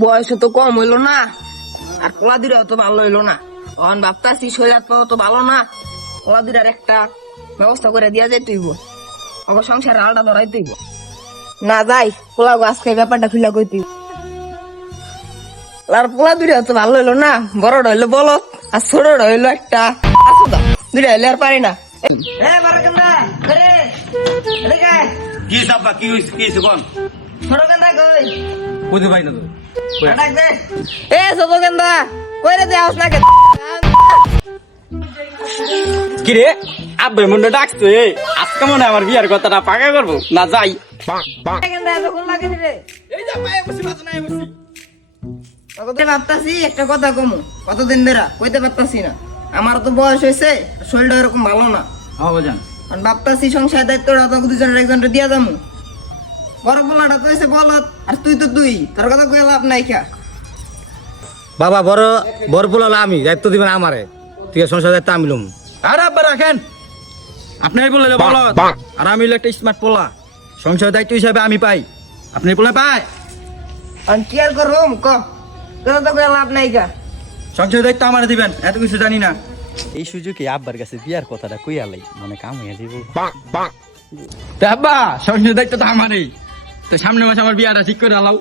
বয়স তো কম হইল না। আর কলা দিরা তো ভালো হইল না। তখন ভাবতাছি শরীর তো তো ভালো না। কলা দিরার একটা ব্যবস্থা করে দিয়া যাই তুইব অগ সংসারে আলটা ধরাই তুইব না যাই পোলা আজকে ব্যাপারটা খুলে কই তুই আর পোলা দুইটা তো ভালো হইল না। বড়টা হইল বলো আর ছোট হইল একটা দুইটা হইলে আর পারি না। কি সাব্বা কি হইছে কি হইছে কোন ছোট কান্দা কই? বুঝতে পাই না এ ছোট কান্দা কই রে দে আওস না কে কি রে? আব্বে মনে ডাকতো এ আজকে মনে হয় আমার বিয়ার কথাটা পাকা করব। না যাই। কান্দা এতক্ষণ লাগে রে। এই যে পায়ে বসি বাজনা নাই বসি। কতদিন ভাবতাছি একটা কথা কমু। কতদিন বেড়া কইতে পারতাছি না। আমার তো বয়স হয়েছে শরীরটা এরকম ভালো না। হ্যাঁ ভাবতাছি সংসার দায়িত্বটা তো দুজনের একজনের দিয়া যামু বড় পোলাটা তো হয়েছে বলত আর তুই তো তুই তোর কথা কয়ে লাভ নাই খা বাবা বড় বড় পোলা হলো আমি দায়িত্ব দিবেন আমারে। ঠিক আছে সংসার দায়িত্ব আমি লুম। আর আব্বা রাখেন। আপনি বলে বলো আর আমি হলো একটা স্মার্ট পোলা। সংসার দায়িত্ব হিসাবে আমি পাই। আপনি পোলা পাই আর কি আর করুম? ক তোর তো কয়ে লাভ নাই খা সংসার দায়িত্ব আমার দিবেন এত কিছু জানি না। এই সুযোগে আব্বার কাছে বিয়ার কথাটা কই আলাই মানে কাম হয়ে দিব তা আব্বা সংসার দায়িত্ব তো আমারই। তো সামনে মাসে আমার বিয়াটা ঠিক করে আলাও